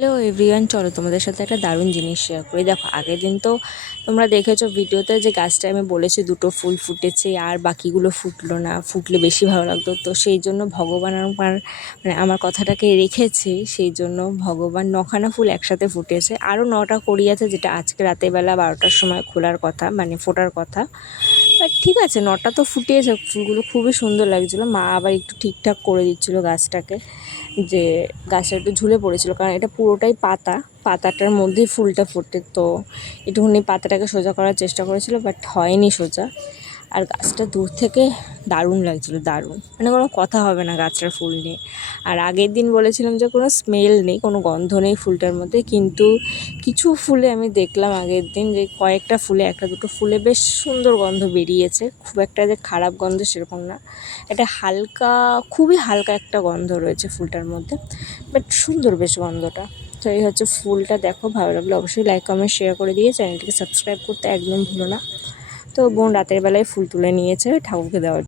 Hello everyone, চলো তোমাদের সাথে একটা দারুণ জিনিস শেয়ার করি। দেখো, আগের দিন তো তোমরা দেখেছো ভিডিওতে যে গাছটায় আমি বলেছি দুটো ফুল ফুটেছে আর বাকিগুলো ফুটলো না, ফুটলে বেশি ভালো লাগতো। তো সেই জন্য ভগবান আমার কথাটাকে রেখেছে, সেই জন্য ভগবান 9খানা ফুল একসাথে ফুটেছে। আরও 9টা কড়ি আছে, যেটা আজকে রাতেরবেলা 12টার সময় খোলার কথা, মানে ফোটার কথা। বাট ঠিক আছে, 9টা তো ফুটিয়েছে, ফুলগুলো খুবই সুন্দর লাগছিলো। মা আবার একটু ঠিকঠাক করে দিচ্ছিলো গাছটাকে, যে গাছটা একটু ঝুলে পড়েছিল, কারণ এটা পুরোটাই পাতাটার মধ্যেই ফুলটা ফোটে। তো একটুখানি পাতাটাকে সোজা করার চেষ্টা করেছিল, বাট হয়নি সোজা। আর গাছটা দূর থেকে দারুণ লাগছিলো, দারুণ, মানে কোনো কথা হবে না গাছটার ফুল নিয়ে। আর আগের দিন বলেছিলাম যে কোনো স্মেল নেই, কোনো গন্ধ নেই ফুলটার মধ্যে, কিন্তু কিছু ফুলে আমি দেখলাম আগের দিন যে কয়েকটা ফুলে, একটা দুটো ফুলে বেশ সুন্দর গন্ধ বেরিয়েছে। খুব একটা যে খারাপ গন্ধ সেরকম না, এটা হালকা, খুবই হালকা একটা গন্ধ রয়েছে ফুলটার মধ্যে, বাট সুন্দর বেশ গন্ধটা। তো এই হচ্ছে ফুলটা। দেখো, ভালো লাগলে অবশ্যই লাইক কমেন্ট শেয়ার করে দিয়ে চ্যানেলটিকে সাবস্ক্রাইব করতে একদম ভুলো না। তো বোন রাতের বেলায় ফুল তুলে নিয়েছে ঠাকুরকে দেওয়ার